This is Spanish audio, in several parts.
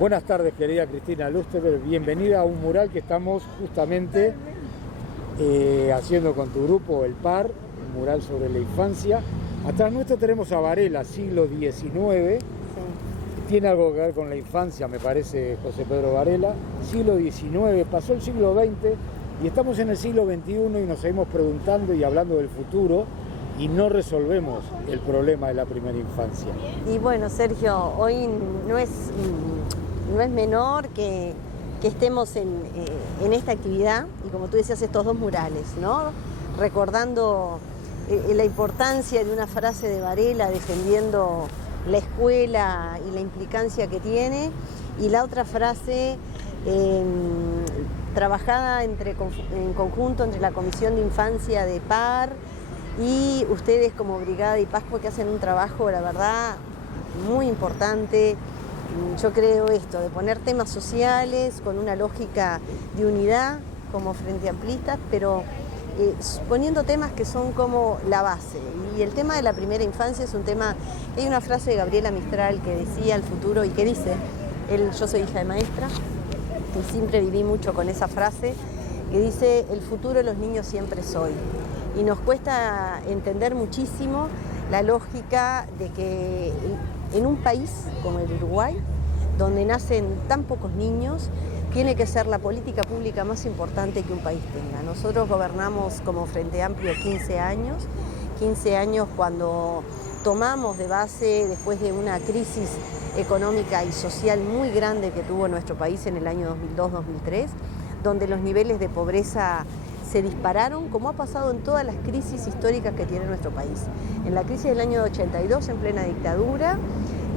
Buenas tardes, querida Cristina Lusteberg. Bienvenida a un mural que estamos justamente haciendo con tu grupo, el PAR, un mural sobre la infancia. Atrás nuestro tenemos a Varela, siglo XIX. Sí. Tiene algo que ver con la infancia, me parece, José Pedro Varela. Siglo XIX, pasó el siglo XX y estamos en el siglo XXI y nos seguimos preguntando y hablando del futuro y no resolvemos el problema de la primera infancia. Y bueno, Sergio, hoy no es menor que estemos en esta actividad y, como tú decías, estos dos murales, ¿no? Recordando la importancia de una frase de Varela defendiendo la escuela y la implicancia que tiene, y la otra frase trabajada en conjunto entre la Comisión de Infancia de PAR y ustedes como Brigada y Pascua, que hacen un trabajo, la verdad, muy importante. Yo creo esto, de poner temas sociales con una lógica de unidad como Frente Amplistas, pero poniendo temas que son como la base. Y el tema de la primera infancia es un tema, hay una frase de Gabriela Mistral que decía el futuro y que dice, yo soy hija de maestra y siempre viví mucho con esa frase, que dice, el futuro de los niños siempre es hoy. Y nos cuesta entender muchísimo la lógica de que en un país como el Uruguay, donde nacen tan pocos niños, tiene que ser la política pública más importante que un país tenga. Nosotros gobernamos como Frente Amplio 15 años cuando tomamos de base, después de una crisis económica y social muy grande que tuvo nuestro país en el año 2002-2003, donde los niveles de pobreza se dispararon, como ha pasado en todas las crisis históricas que tiene nuestro país. En la crisis del año 82, en plena dictadura,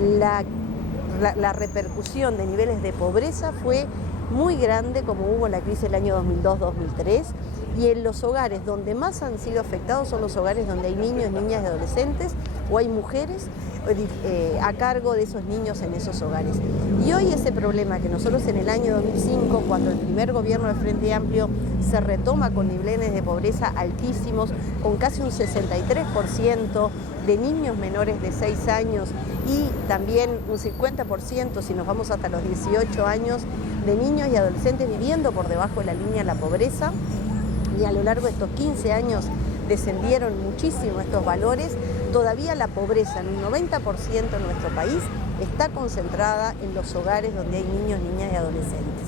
la repercusión de niveles de pobreza fue muy grande, como hubo en la crisis del año 2002-2003, y en los hogares donde más han sido afectados son los hogares donde hay niños, niñas y adolescentes, o hay mujeres a cargo de esos niños en esos hogares. Y hoy ese problema que nosotros en el año 2005, cuando el primer gobierno del Frente Amplio se retoma con niveles de pobreza altísimos, con casi un 63% de niños menores de 6 años y también un 50%, si nos vamos hasta los 18 años, de niños y adolescentes viviendo por debajo de la línea de la pobreza, y a lo largo de estos 15 años descendieron muchísimo estos valores. Todavía la pobreza en un 90% en nuestro país está concentrada en los hogares donde hay niños, niñas y adolescentes.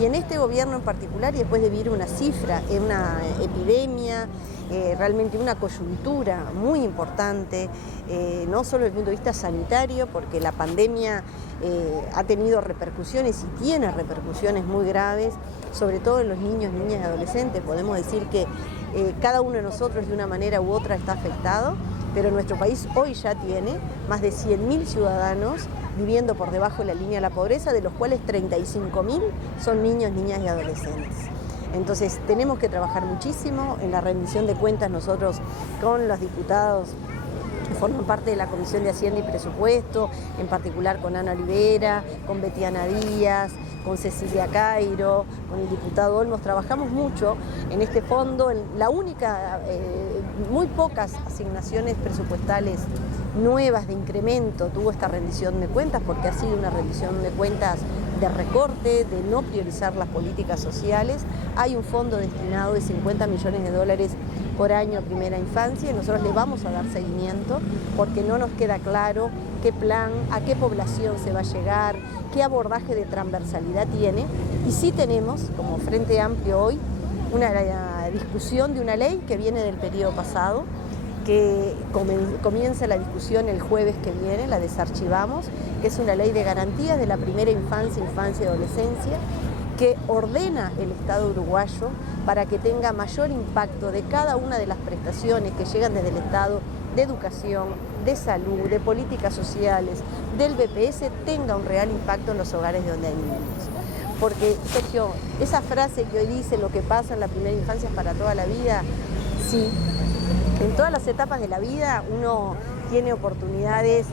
Y en este gobierno en particular, y después de vivir una cifra, una epidemia, realmente una coyuntura muy importante, no solo desde el punto de vista sanitario, porque la pandemia ha tenido repercusiones y tiene repercusiones muy graves, sobre todo en los niños, niñas y adolescentes. Podemos decir que cada uno de nosotros de una manera u otra está afectado, pero nuestro país hoy ya tiene más de 100.000 ciudadanos viviendo por debajo de la línea de la pobreza, de los cuales 35.000 son niños, niñas y adolescentes. Entonces tenemos que trabajar muchísimo en la rendición de cuentas. Nosotros con los diputados que forman parte de la Comisión de Hacienda y Presupuesto, en particular con Ana Olivera, con Betiana Díaz, con Cecilia Cairo, con el diputado Olmos, trabajamos mucho en este fondo. La única, muy pocas asignaciones presupuestales nuevas de incremento tuvo esta rendición de cuentas, porque ha sido una rendición de cuentas de recorte, de no priorizar las políticas sociales. Hay un fondo destinado de $50 millones por año a primera infancia y nosotros le vamos a dar seguimiento porque no nos queda claro qué plan, a qué población se va a llegar, qué abordaje de transversalidad tiene. Y sí tenemos, como Frente Amplio hoy, una discusión de una ley que viene del periodo pasado, que comienza la discusión el jueves que viene, la desarchivamos, que es una ley de garantías de la primera infancia, infancia y adolescencia, que ordena el Estado uruguayo para que tenga mayor impacto de cada una de las prestaciones que llegan desde el Estado, de educación, de salud, de políticas sociales, del BPS, tenga un real impacto en los hogares donde hay niños. Porque, Sergio, esa frase que hoy dice lo que pasa en la primera infancia es para toda la vida, sí. En todas las etapas de la vida uno tiene oportunidades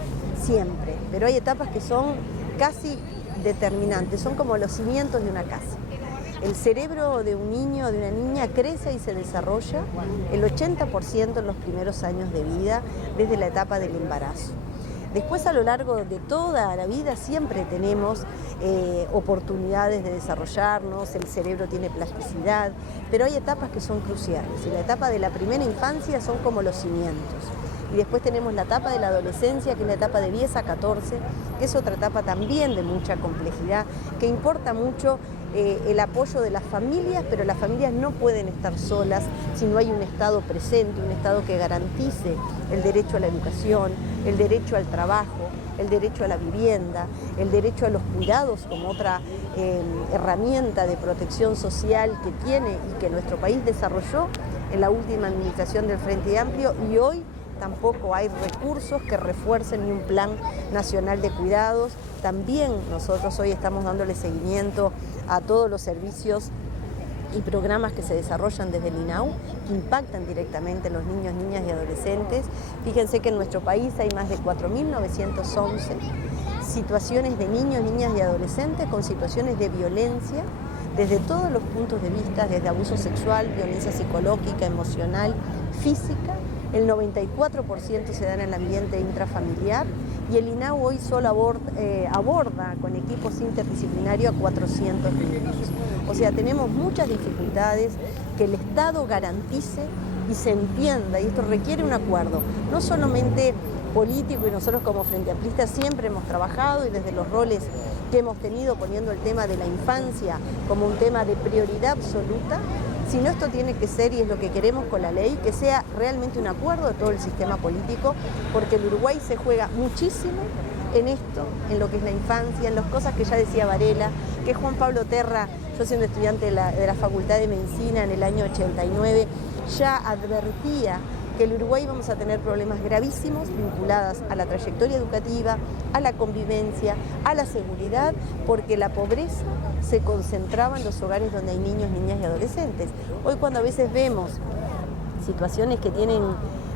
siempre, pero hay etapas que son casi determinantes, son como los cimientos de una casa. El cerebro de un niño o de una niña crece y se desarrolla el 80% en los primeros años de vida, desde la etapa del embarazo. Después, a lo largo de toda la vida siempre tenemos oportunidades de desarrollarnos, el cerebro tiene plasticidad, pero hay etapas que son cruciales, y la etapa de la primera infancia son como los cimientos. Y después tenemos la etapa de la adolescencia, que es la etapa de 10 a 14, que es otra etapa también de mucha complejidad, que importa mucho el apoyo de las familias, pero las familias no pueden estar solas si no hay un Estado presente, un Estado que garantice el derecho a la educación, el derecho al trabajo, el derecho a la vivienda, el derecho a los cuidados como otra herramienta de protección social que tiene y que nuestro país desarrolló en la última administración del Frente Amplio, y hoy tampoco hay recursos que refuercen ni un plan nacional de cuidados. También nosotros hoy estamos dándole seguimiento a todos los servicios y programas que se desarrollan desde el INAU, que impactan directamente en los niños, niñas y adolescentes. Fíjense que en nuestro país hay más de 4.911 situaciones de niños, niñas y adolescentes con situaciones de violencia, desde todos los puntos de vista, desde abuso sexual, violencia psicológica, emocional, física. El 94% se da en el ambiente intrafamiliar, y el INAU hoy solo aborda con equipos interdisciplinarios a 400 niños. O sea, tenemos muchas dificultades que el Estado garantice y se entienda, y esto requiere un acuerdo, no solamente político, y nosotros como Frente Amplista siempre hemos trabajado y desde los roles que hemos tenido poniendo el tema de la infancia como un tema de prioridad absoluta, sino esto tiene que ser, y es lo que queremos con la ley, que sea realmente un acuerdo de todo el sistema político, porque el Uruguay se juega muchísimo en esto, en lo que es la infancia, en las cosas que ya decía Varela, que Juan Pablo Terra, yo siendo estudiante de la Facultad de Medicina en el año 89, ya advertía que el Uruguay vamos a tener problemas gravísimos vinculados a la trayectoria educativa, a la convivencia, a la seguridad, porque la pobreza se concentraba en los hogares donde hay niños, niñas y adolescentes. Hoy, cuando a veces vemos situaciones que tienen,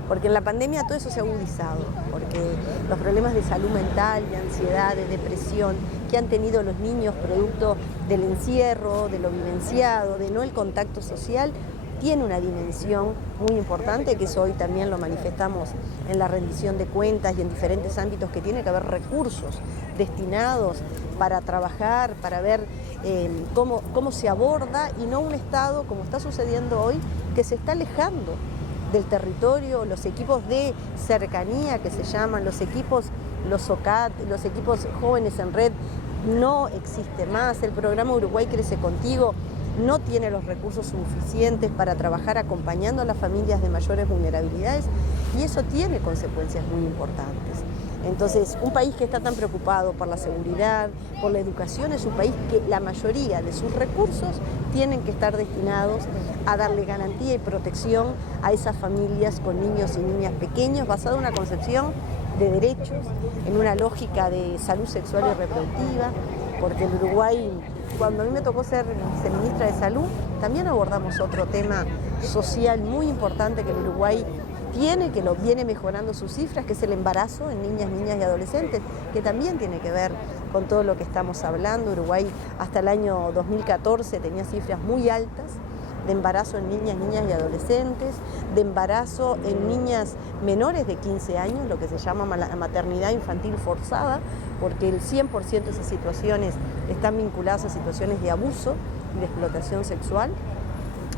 porque en la pandemia todo eso se ha agudizado, porque los problemas de salud mental, de ansiedad, de depresión que han tenido los niños producto del encierro, de lo vivenciado, de no el contacto social, tiene una dimensión muy importante, que eso hoy también lo manifestamos en la rendición de cuentas y en diferentes ámbitos, que tiene que haber recursos destinados para trabajar, para ver cómo se aborda, y no un Estado, como está sucediendo hoy, que se está alejando del territorio, los equipos de cercanía que se llaman, los equipos, los SOCAT, los equipos jóvenes en red, no existe más. El programa Uruguay Crece Contigo no tiene los recursos suficientes para trabajar acompañando a las familias de mayores vulnerabilidades, y eso tiene consecuencias muy importantes. Entonces, un país que está tan preocupado por la seguridad, por la educación, es un país que la mayoría de sus recursos tienen que estar destinados a darle garantía y protección a esas familias con niños y niñas pequeños, basada en una concepción de derechos, en una lógica de salud sexual y reproductiva, porque en Uruguay, cuando a mí me tocó ser viceministra de Salud, también abordamos otro tema social muy importante que el Uruguay tiene, que lo viene mejorando sus cifras, que es el embarazo en niñas, niñas y adolescentes, que también tiene que ver con todo lo que estamos hablando. Uruguay hasta el año 2014 tenía cifras muy altas de embarazo en niñas, niñas y adolescentes, de embarazo en niñas menores de 15 años, lo que se llama maternidad infantil forzada, porque el 100% de esas situaciones están vinculadas a situaciones de abuso y de explotación sexual.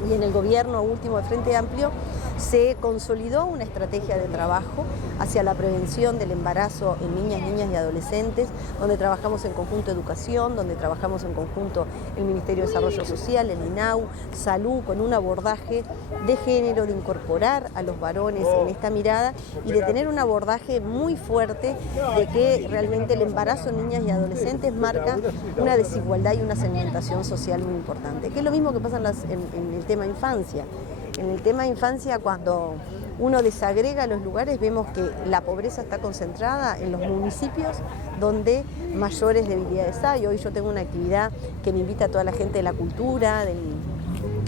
Y en el gobierno último de Frente Amplio se consolidó una estrategia de trabajo hacia la prevención del embarazo en niñas, niñas y adolescentes, donde trabajamos en conjunto educación, donde trabajamos en conjunto el Ministerio de Desarrollo Social, el INAU, Salud, con un abordaje de género, de incorporar a los varones en esta mirada y de tener un abordaje muy fuerte de que realmente el embarazo en niñas y adolescentes marca una desigualdad y una segmentación social muy importante, que es lo mismo que pasa en el tema infancia. En el tema infancia, cuando uno desagrega los lugares, vemos que la pobreza está concentrada en los municipios donde mayores debilidades hay. Hoy yo tengo una actividad que me invita a toda la gente de la cultura del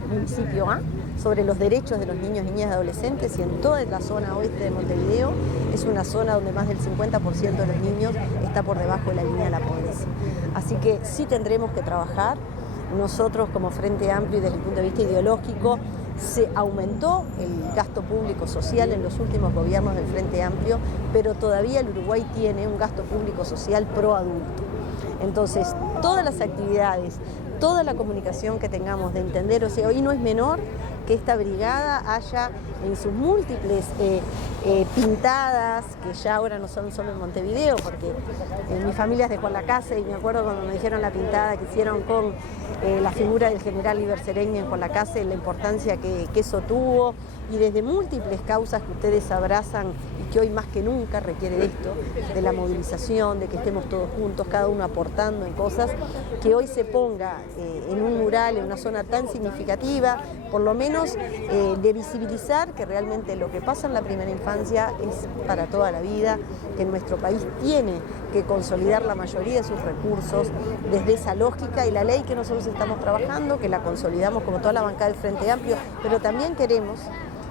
municipio A sobre los derechos de los niños, niñas y adolescentes, y en toda la zona oeste de Montevideo es una zona donde más del 50% de los niños está por debajo de la línea de la pobreza. Así que sí tendremos que trabajar. Nosotros como Frente Amplio y desde el punto de vista ideológico Se aumentó el gasto público social en los últimos gobiernos del Frente Amplio, pero todavía el Uruguay tiene un gasto público social pro adulto. Entonces, todas las actividades, toda la comunicación que tengamos de entender, o sea, hoy no es menor que esta brigada haya en sus múltiples pintadas, que ya ahora no son solo en Montevideo, porque mi familia es de Juan Lacase y me acuerdo cuando me dijeron la pintada que hicieron con la figura del general Iber Seregni en Juan Lacase, la importancia que eso tuvo, y desde múltiples causas que ustedes abrazan y que hoy más que nunca requiere de esto, de la movilización, de que estemos todos juntos, cada uno aportando en cosas, que hoy se ponga en un mural, en una zona tan significativa, por lo menos de visibilizar que realmente lo que pasa en la primera infancia es para toda la vida, que nuestro país tiene que consolidar la mayoría de sus recursos desde esa lógica, y la ley que nosotros estamos trabajando, que la consolidamos como toda la bancada del Frente Amplio, pero también queremos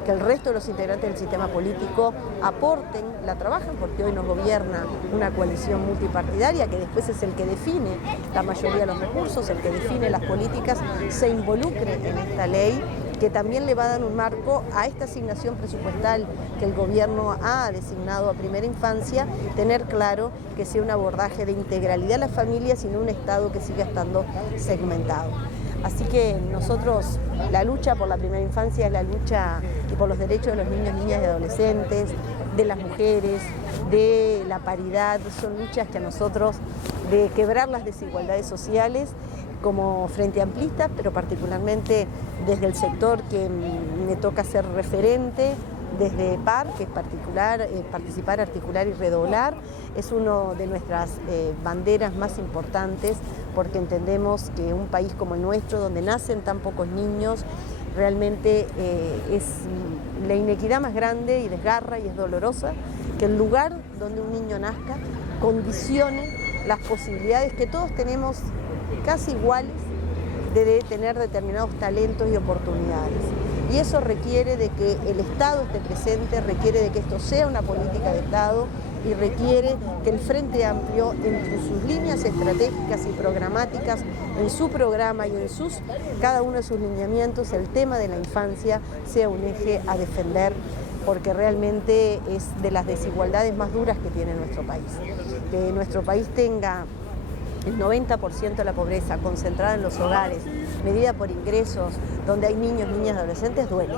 que el resto de los integrantes del sistema político aporten, la trabajen, porque hoy nos gobierna una coalición multipartidaria que después es el que define la mayoría de los recursos, el que define las políticas, se involucre en esta ley, que también le va a dar un marco a esta asignación presupuestal que el gobierno ha designado a primera infancia, tener claro que sea un abordaje de integralidad a las familias y no un Estado que siga estando segmentado. Así que nosotros, la lucha por la primera infancia es la lucha y por los derechos de los niños, niñas y adolescentes, de las mujeres, de la paridad, son luchas que a nosotros, de quebrar las desigualdades sociales, como Frente Amplista, pero particularmente desde el sector que me toca ser referente, desde PAR, que es participar, articular y redoblar, es una de nuestras banderas más importantes, porque entendemos que un país como el nuestro, donde nacen tan pocos niños, realmente es la inequidad más grande y desgarra y es dolorosa, que el lugar donde un niño nazca condicione las posibilidades que todos tenemos casi iguales de tener determinados talentos y oportunidades. Y eso requiere de que el Estado esté presente, requiere de que esto sea una política de Estado y requiere que el Frente Amplio, entre sus líneas estratégicas y programáticas, en su programa y en cada uno de sus lineamientos, el tema de la infancia sea un eje a defender, porque realmente es de las desigualdades más duras que tiene nuestro país. Que nuestro país tenga el 90% de la pobreza concentrada en los hogares, medida por ingresos, donde hay niños, niñas y adolescentes, duele.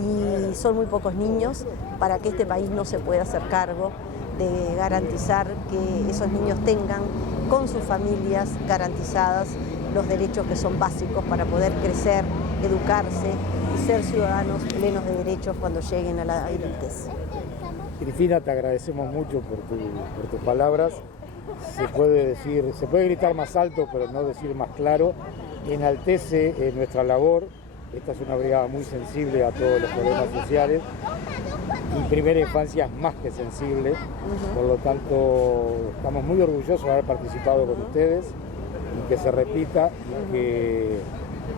Y son muy pocos niños para que este país no se pueda hacer cargo de garantizar que esos niños tengan con sus familias garantizadas los derechos que son básicos para poder crecer, educarse y ser ciudadanos plenos de derechos cuando lleguen a la adultez. Cristina, te agradecemos mucho por tus palabras. Se puede gritar más alto, pero no decir más claro. Enaltece nuestra labor. Esta es una brigada muy sensible a todos los problemas sociales. Y primera infancia es más que sensible. Por lo tanto, estamos muy orgullosos de haber participado con ustedes y que se repita y que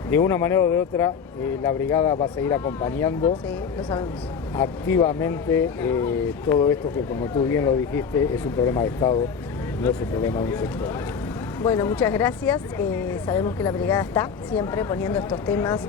de una manera o de otra la brigada va a seguir acompañando. Sí, lo sabemos. Activamente todo esto que, como tú bien lo dijiste, es un problema de Estado, no es un problema de un sector. Bueno, muchas gracias. Sabemos que la brigada está siempre poniendo estos temas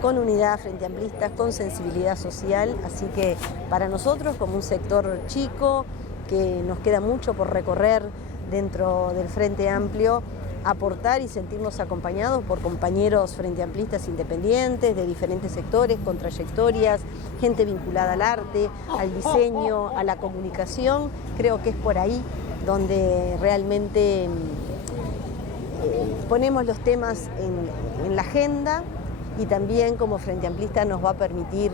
con unidad frente amplistas, con sensibilidad social, así que para nosotros como un sector chico, que nos queda mucho por recorrer dentro del Frente Amplio, aportar y sentirnos acompañados por compañeros frente amplistas independientes de diferentes sectores, con trayectorias, gente vinculada al arte, al diseño, a la comunicación. Creo que es por ahí donde realmente ponemos los temas en la agenda, y también como Frente Amplista nos va a permitir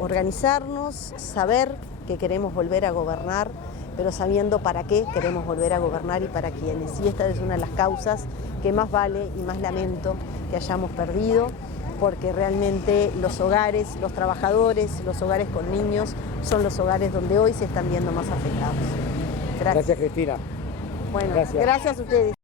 organizarnos, saber que queremos volver a gobernar, pero sabiendo para qué queremos volver a gobernar y para quiénes. Y esta es una de las causas que más vale y más lamento que hayamos perdido, porque realmente los hogares, los trabajadores, los hogares con niños, son los hogares donde hoy se están viendo más afectados. Gracias, Cristina. Bueno, gracias a ustedes.